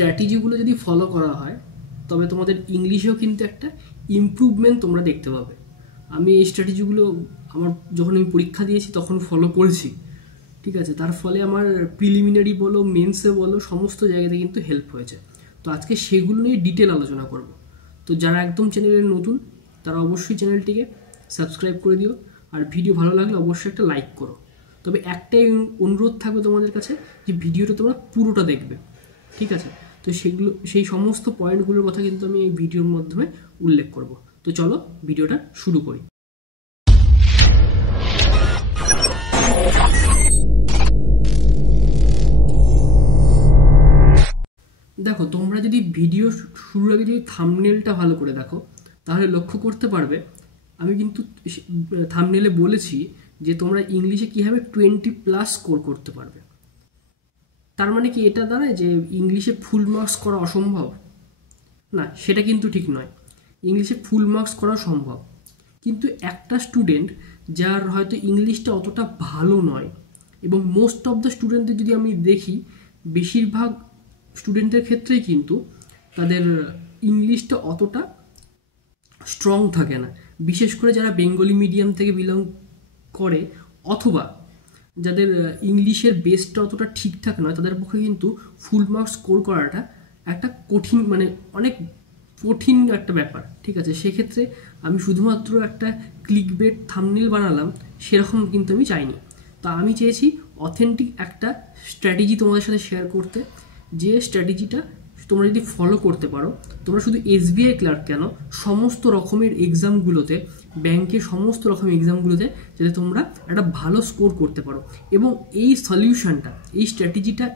স্ট্র্যাটেজিগুলো যদি ফলো করা হয় তবে তোমাদের ইংলিশেও কিন্তু একটা ইমপ্রুভমেন্ট তোমরা দেখতে পাবে। আমি এই স্ট্র্যাটেজিগুলো আমার যখন আমি পরীক্ষা দিয়েছি তখন ফলো করেছি, ঠিক আছে। তার ফলে আমার প্রিলিমিনারি বলো, মেন্সে বলো, সমস্ত জায়গাতে কিন্তু হেল্প হয়েছে। তো আজকে সেগুলো নিয়ে ডিটেল আলোচনা করব। তো যারা একদম চ্যানেলে নতুন তারা অবশ্যই চ্যানেলটিকে সাবস্ক্রাইব করে দিও, আর ভিডিও ভালো লাগলে অবশ্যই একটা লাইক করো। তবে একটাই অনুরোধ থাকবে তোমাদের কাছে যে ভিডিওটা তোমরা পুরোটা দেখবে, ঠিক আছে। তো সেই সমস্ত পয়েন্টগুলোর কথা কিন্তু আমি এই ভিডিওর মাধ্যমে উল্লেখ করব। তো চলো ভিডিওটা শুরু করি। দেখো, তোমরা যদি ভিডিও শুরুর আগে যদি থাম্বনেলটা ভালো করে দেখো তাহলে লক্ষ্য করতে পারবে আমি কিন্তু থাম্বনেলে বলেছি যে তোমরা ইংলিশে কীভাবে 20+ স্কোর করতে পারবে। তার মানে কি এটা দাঁড়ায় যে ইংলিশে ফুল মার্কস করা অসম্ভব? না, সেটা কিন্তু ঠিক নয়। ইংলিশে ফুল মার্কস করা সম্ভব, কিন্তু একটা স্টুডেন্ট যার হয়তো ইংলিশটা অতটা ভালো নয়, এবং মোস্ট অফ দ্য স্টুডেন্টদের যদি আমি দেখি বেশিরভাগ স্টুডেন্টের ক্ষেত্রেই কিন্তু তাদের ইংলিশটা অতটা স্ট্রং থাকে না, বিশেষ করে যারা বেঙ্গলি মিডিয়াম থেকে বিলং করে অথবা যাদের ইংলিশের বেসটা অতটা ঠিকঠাক নয়, তাদের পক্ষে কিন্তু ফুল মার্কস স্কোর করাটা একটা কঠিন, মানে অনেক কঠিন একটা ব্যাপার, ঠিক আছে। সেক্ষেত্রে আমি শুধুমাত্র একটা ক্লিকবেট থাম্বনেল বানালাম সেরকম কিন্তু আমি চাইনি। তা আমি চেয়েছি অথেন্টিক একটা স্ট্র্যাটেজি তোমাদের সাথে শেয়ার করতে, যে স্ট্র্যাটেজিটা তোমরা যদি ফলো করতে পারো, তোমরা শুধু SBI ক্লার্ক কেন, সমস্ত রকমের এক্সামগুলোতে, ব্যাংকের সমস্ত রকমের এক্সামগুলোতে যাতে তোমরা একটা ভালো স্কোর করতে পারো। এবং এই সলিউশনটা, এই স্ট্র্যাটেজিটা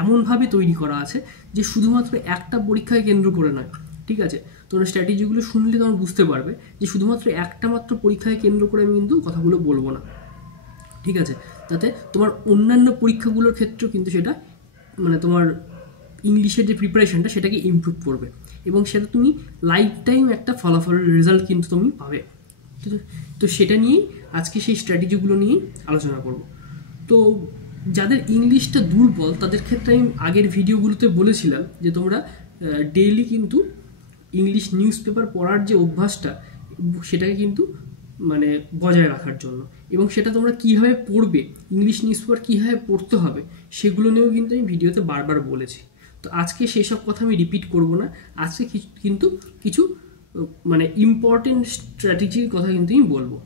এমনভাবে তৈরি করা আছে যে শুধুমাত্র একটা পরীক্ষায় কেন্দ্র করে নয়, ঠিক আছে। তোমরা স্ট্র্যাটেজিগুলো শুনলে তোমরা বুঝতে পারবে যে শুধুমাত্র একটা মাত্র পরীক্ষায় কেন্দ্র করে আমি কিন্তু কথাগুলো বলবো না, ঠিক আছে। তাতে তোমার অন্যান্য পরীক্ষাগুলোর ক্ষেত্রেও কিন্তু সেটা, মানে তোমার ইংলিশের যে প্রিপারেশনটা সেটাকে ইমপ্রুভ করবে, এবং সেটা তুমি লাইফ টাইম একটা ফলাফলের রেজাল্ট কিন্তু তুমি পাবে। তো সেটা নিয়েই আজকে সেই স্ট্র্যাটেজিগুলো নিয়েই আলোচনা করব। তো যাদের ইংলিশটা দুর্বল তাদের ক্ষেত্রে আমি আগের ভিডিওগুলোতে বলেছিলাম যে তোমরা ডেইলি কিন্তু ইংলিশ নিউজ পেপার পড়ার যে অভ্যাসটা সেটাকে কিন্তু মানে বজায় রাখার জন্য, এবং সেটা তোমরা কীভাবে পড়বে, ইংলিশ নিউজ পেপার কীভাবে পড়তে হবে সেগুলো নিয়েও কিন্তু আমি ভিডিওতে বারবার বলেছি। তো আজকে সেসব কথা আমি রিপিট করব না। আজকে কিন্তু কিছু মানে ইম্পর্টেন্ট স্ট্র্যাটেজির কথা কিন্তু আমি বলবো।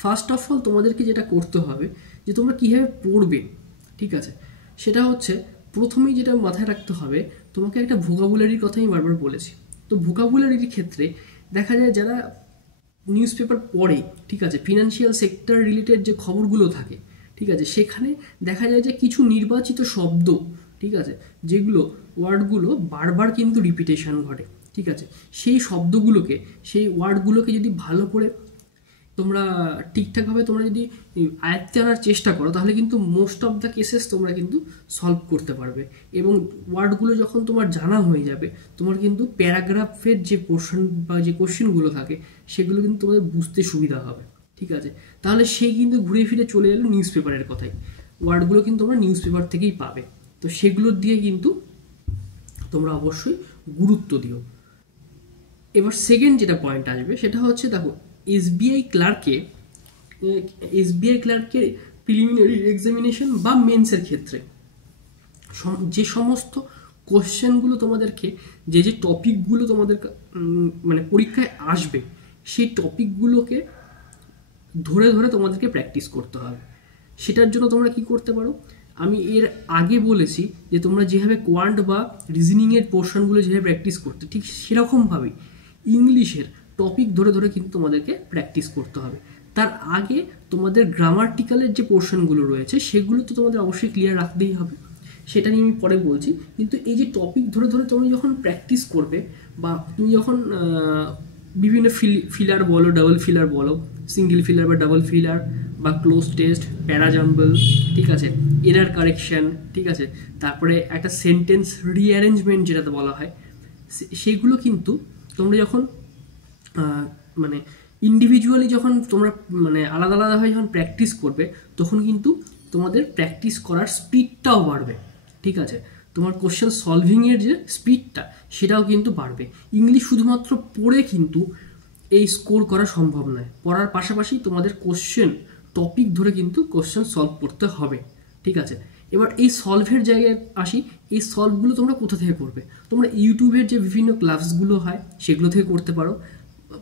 ফার্স্ট অফ অল তোমাদেরকে যেটা করতে হবে যে তোমরা কীভাবে পড়বে, ঠিক আছে, সেটা হচ্ছে প্রথমেই যেটা মাথায় রাখতে হবে, তোমাকে একটা ভোকাবুলারির কথা আমি বারবার বলেছি। তো ভোকাবুলারির ক্ষেত্রে দেখা যায় যারা নিউজ পেপার পড়ে, ঠিক আছে, ফিনান্সিয়াল সেক্টর রিলেটেড যে খবরগুলো থাকে, ঠিক আছে, সেখানে দেখা যায় যে কিছু নির্বাচিত শব্দ, ঠিক আছে, যেগুলো ওয়ার্ডগুলো বারবার কিন্তু রিপিটেশন ঘটে, ঠিক আছে। সেই শব্দগুলোকে, সেই ওয়ার্ডগুলোকে যদি ভালো করে তোমরা ঠিকঠাকভাবে তোমরা যদি আয়ত্তে আনার চেষ্টা করো তাহলে কিন্তু মোস্ট অফ দ্য কেসেস তোমরা কিন্তু সলভ করতে পারবে। এবং ওয়ার্ডগুলো যখন তোমার জানা হয়ে যাবে, তোমার কিন্তু প্যারাগ্রাফের যে পোর্শন বা যে কোশ্চেনগুলো থাকে সেগুলো কিন্তু তোমাদের বুঝতে সুবিধা হবে, ঠিক আছে। তাহলে সেই কিন্তু ঘুরে ফিরে চলে এলো নিউজ পেপারের কথাই, ওয়ার্ডগুলো কিন্তু তোমরা নিউজ পেপার থেকেই পাবে। তো সেগুলোর দিয়ে কিন্তু তোমরা অবশ্যই গুরুত্ব দিও। এবার সেকেন্ড যেটা পয়েন্ট আসবে সেটা হচ্ছে, দেখো SBI ক্লার্কের প্রিলিমিনারি এক্সামিনেশন বা মেন্সের ক্ষেত্রে যে সমস্ত কোশ্চেনগুলো তোমাদেরকে, যে টপিকগুলো তোমাদের মানে পরীক্ষায় আসবে, সেই টপিকগুলোকে ধরে ধরে তোমাদেরকে প্র্যাকটিস করতে হবে। সেটার জন্য তোমরা কি করতে পারো, আমি এর আগে বলেছি যে তোমরা যেভাবে কোয়ান্ট বা রিজনিংয়ের পোর্শনগুলো যেভাবে প্র্যাকটিস করতে, ঠিক সেরকমভাবেই ইংলিশের টপিক ধরে ধরে কিন্তু তোমাদেরকে প্র্যাকটিস করতে হবে। তার আগে তোমাদের গ্রামাটিক্যালের যে পোর্শনগুলো রয়েছে সেগুলো তো তোমাদের অবশ্যই ক্লিয়ার রাখতেই হবে, সেটা নিয়ে আমি পরে বলছি। কিন্তু এই যে টপিক ধরে ধরে তুমি যখন প্র্যাকটিস করবে, বা তুমি যখন বিভিন্ন ফিলার বলো, ডাবল ফিলার বলো, সিঙ্গেল ফিলার বা ডাবল ফিলার, বা ক্লোজ টেস্ট, প্যারাজাম্বল, ঠিক আছে, এরার কারেকশন, ঠিক আছে, তারপরে একটা সেন্টেন্স রিঅ্যারেঞ্জমেন্ট যেটাতে বলা হয়, সেইগুলো কিন্তু তোমরা যখন মানে ইন্ডিভিজুয়ালি যখন তোমরা মানে আলাদা আলাদাভাবে যখন প্র্যাকটিস করবে তখন কিন্তু তোমাদের প্র্যাকটিস করার স্পিডটাও বাড়বে, ঠিক আছে। তো তোমার কোশ্চেন সলভিংয়ের যে স্পিডটা সেটাও কিন্তু বাড়বে। ইংলিশ শুধুমাত্র পড়ে কিন্তু এই স্কোর করা সম্ভব নয়, পড়ার পাশাপাশি তোমাদের কোশ্চেন টপিক ধরে কিন্তু কোশ্চেন সলভ করতে হবে, ঠিক আছে। এবার এই সলভের জায়গায় আসি, এই সলভগুলো তোমরা কোথা থেকে করবে? তোমরা ইউটিউবের যে বিভিন্ন ক্লাসগুলো হয় সেগুলো থেকে করতে পারো।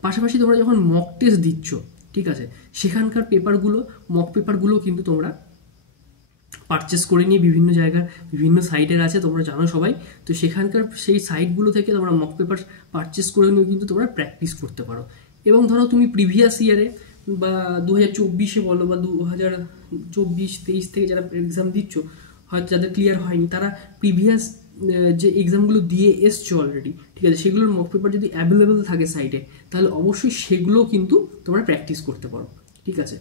পাশাপাশি তোমরা যখন মক টেস্ট দিচ্ছ, ঠিক আছে, সেখানকার পেপারগুলো, মক পেপারগুলো কিন্তু তোমরা পারচেস করে নিয়ে বিভিন্ন জায়গার বিভিন্ন সাইটের আছে, তোমরা জানো সবাই, তো সেখানকার সেই সাইটগুলো থেকে তোমরা মক পেপার পারচেস করে নিয়ে কিন্তু তোমরা প্র্যাকটিস করতে পারো। এবং ধরো তুমি প্রিভিয়াস ইয়ারে বা 2024-এ বলো বা 2024-23 থেকে যারা এক্সাম দিচ্ছ, হয়তো যাদের ক্লিয়ার হয়নি, তারা প্রিভিয়াস যে এক্সামগুলো দিয়ে এসছো অলরেডি, ঠিক আছে, সেগুলোর মক পেপার যদি অ্যাভেলেবেল থাকে সাইটে, তাহলে অবশ্যই সেগুলো কিন্তু তোমরা প্র্যাকটিস করতে পারো, ঠিক আছে।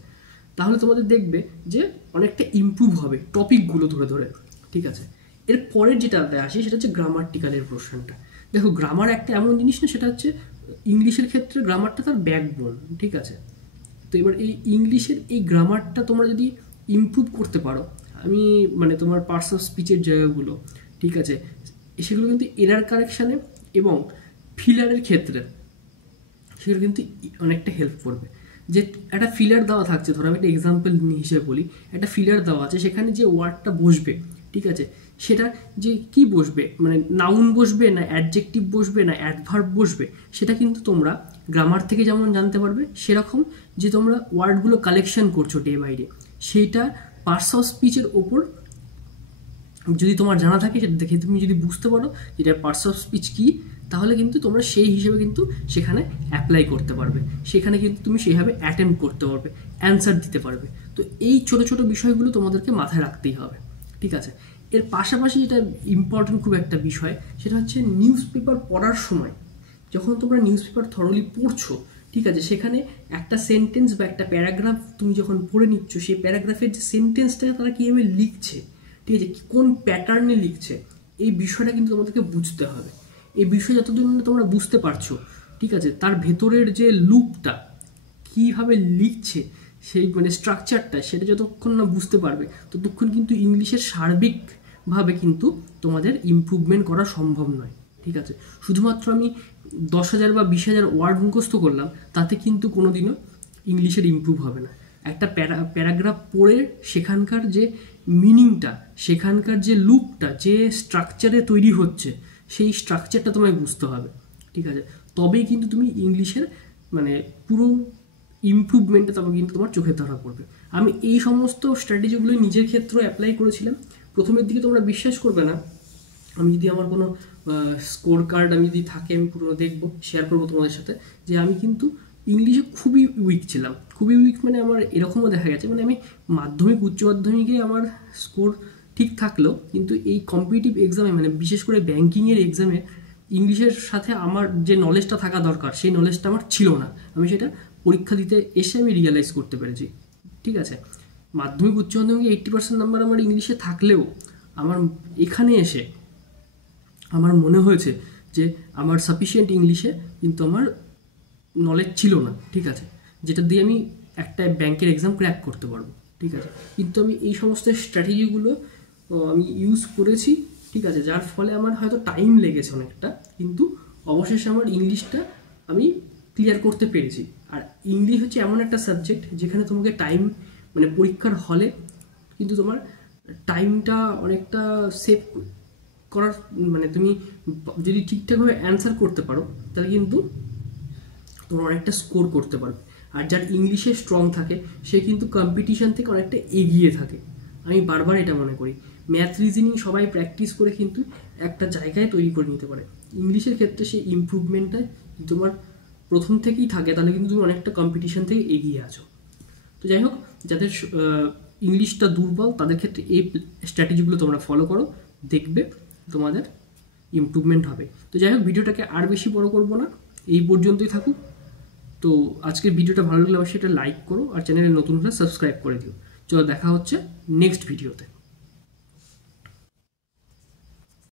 তাহলে তোমাদের দেখবে যে অনেকটা ইমপ্রুভ হবে টপিকগুলো ধরে ধরে, ঠিক আছে। এর পরের যেটাতে আসি সেটা হচ্ছে গ্রামাটিক্যালের পোর্শনটা। দেখো, গ্রামার একটা এমন জিনিস না, সেটা হচ্ছে ইংলিশের ক্ষেত্রে গ্রামারটা তার ব্যাকবোন, ঠিক আছে। তো এবার এই ইংলিশের এই গ্রামারটা তোমরা যদি ইমপ্রুভ করতে পারো, আমি মানে তোমার পার্টস অফ স্পিচের জায়গাগুলো, ঠিক আছে, সেগুলো কিন্তু এরার কারেকশানে এবং ফিলারের ক্ষেত্রে সেগুলো কিন্তু অনেকটা হেল্প করবে। যে একটা ফিলার দেওয়া থাকছে, ধরো আমি একটা এক্সাম্পল হিসেবে বলি, একটা ফিলার দেওয়া আছে, সেখানে যে ওয়ার্ডটা বসবে, ঠিক আছে, সেটা যে কি বসবে, মানে নাউন বসবে না অ্যাডজেক্টিভ বসবে না অ্যাডভার্ব বসবে, সেটা কিন্তু তোমরা গ্রামার থেকে যেমন জানতে পারবে, সেরকম যে তোমরা ওয়ার্ডগুলো কালেকশন করছো ডে বাই ডে, সেইটা পার্টস অফ স্পিচের ওপর যদি তোমার জানা থাকে, সেটা দেখে তুমি যদি বুঝতে পারো যেটা পার্টস অফ স্পিচ কী, তাহলে কিন্তু তোমরা সেই হিসেবে কিন্তু সেখানে অ্যাপ্লাই করতে পারবে, সেখানে কিন্তু তুমি সেইভাবে অ্যাটেম্প করতে পারবে, অ্যান্সার দিতে পারবে। তো এই ছোটো ছোটো বিষয়গুলো তোমাদেরকে মাথায় রাখতেই হবে, ঠিক আছে। এর পাশাপাশি যেটা ইম্পর্টেন্ট খুব একটা বিষয়, সেটা হচ্ছে নিউজ পেপার পড়ার সময় যখন তোমরা নিউজ পেপার থরলি পড়ছো, ঠিক আছে, সেখানে একটা সেন্টেন্স বা একটা প্যারাগ্রাফ তুমি যখন পড়ে নিচ্ছ, সেই প্যারাগ্রাফের যে সেন্টেন্সটা তারা কীভাবে লিখছে, ঠিক আছে, কোন প্যাটার্নে লিখছে, এই বিষয়টা কিন্তু তোমাদেরকে বুঝতে হবে। এই বিষয় যতদিন তোমরা বুঝতে পারছো, ঠিক আছে, তার ভেতরের যে লুপটা কীভাবে লিখছে, সেই মানে স্ট্রাকচারটা, সেটা যতক্ষণ না বুঝতে পারবে, ততক্ষণ কিন্তু ইংলিশের সার্বিকভাবে কিন্তু তোমাদের ইমপ্রুভমেন্ট করা সম্ভব নয়, ঠিক আছে। শুধুমাত্র আমি 10,000 বা 20,000 ওয়ার্ড মুখস্থ করলাম, তাতে কিন্তু কোনোদিনও ইংলিশের ইমপ্রুভ হবে না। একটা প্যারাগ্রাফ পড়ে সেখানকার যে মিনিংটা, সেখানকার যে লুপটা, যে স্ট্রাকচারে তৈরি হচ্ছে, সেই স্ট্রাকচারটা তোমায় বুঝতে হবে, ঠিক আছে, তবেই কিন্তু তুমি ইংলিশের মানে পুরো ইমপ্রুভমেন্টটা তবে কিন্তু তোমার চোখে ধরা পড়বে। আমি এই সমস্ত স্ট্র্যাটেজিগুলো নিজের ক্ষেত্রেও অ্যাপ্লাই করেছিলাম। প্রথমের দিকে তোমরা বিশ্বাস করবে না, আমি যদি আমার কোনো স্কোর কার্ড আমি যদি থাকে, আমি পুরো দেখবো, শেয়ার করবো তোমাদের সাথে, যে আমি কিন্তু ইংলিশে খুবই উইক ছিলাম। খুবই উইক মানে আমার এরকমও দেখা গেছে, মানে আমি মাধ্যমিক উচ্চ মাধ্যমিকে আমার স্কোর ঠিক থাকলেও কিন্তু এই কম্পিটিটিভ এক্সামে, মানে বিশেষ করে ব্যাঙ্কিংয়ের এক্সামে ইংলিশের সাথে আমার যে নলেজটা থাকা দরকার, সেই নলেজটা আমার ছিল না। আমি সেটা পরীক্ষা দিতে এসে আমি রিয়েলাইজ করতে পেরেছি, ঠিক আছে। মাধ্যমিক উচ্চ মাধ্যমিকে 80% নাম্বার আমার ইংলিশে থাকলেও আমার এখানে এসে আমার মনে হয়েছে যে আমার সাফিসিয়েন্ট ইংলিশে কিন্তু আমার নলেজ ছিল না, ঠিক আছে, যেটা দিয়ে আমি একটা ব্যাংকের এক্সাম ক্র্যাক করতে পারবো, ঠিক আছে। কিন্তু আমি এই সমস্ত স্ট্র্যাটেজিগুলো আমি ইউজ করেছি, ঠিক আছে, যার ফলে আমার হয়তো টাইম লেগেছে অনেকটা, কিন্তু অবশেষে আমার ইংলিশটা আমি ক্লিয়ার করতে পেরেছি। আর ইংলিশ হচ্ছে এমন একটা সাবজেক্ট যেখানে তোমাকে টাইম, মানে পরীক্ষার হলে কিন্তু তোমার টাইমটা অনেকটা সেভ করার, মানে তুমি যদি ঠিকঠাকভাবে অ্যান্সার করতে পারো, তাহলে কিন্তু তোমরা অনেকটা স্কোর করতে পারবে। আর যার ইংলিশে স্ট্রং থাকে, সে কিন্তু কম্পিটিশান থেকে অনেকটা এগিয়ে থাকে। আমি বারবার এটা মনে করি, ম্যাথ রিজনিং সবাই প্র্যাকটিস করে কিন্তু একটা জায়গায় তৈরি করে নিতে পারে। ইংলিশের ক্ষেত্রে সেই ইমপ্রুভমেন্টটা তোমার প্রথম থেকেই থাকে, তাহলে কিন্তু তুমি অনেকটা কম্পিটিশান থেকে এগিয়ে আছো। তো যাই হোক, যাদের ইংলিশটা দুর্বল, তাদের ক্ষেত্রে এই স্ট্র্যাটেজিগুলো তোমরা ফলো করো, দেখবে তোমাদের ইমপ্রুভমেন্ট হবে। তো যাই হোক, ভিডিওটাকে আর বেশি বড় করব না, এই পর্যন্তই থাকুক। তো আজকের ভিডিওটা ভালো লাগলে অবশ্যই এটা লাইক করো, আর চ্যানেলে নতুন হলে সাবস্ক্রাইব করে দিও। চলো, দেখা হচ্ছে নেক্সট ভিডিওতে।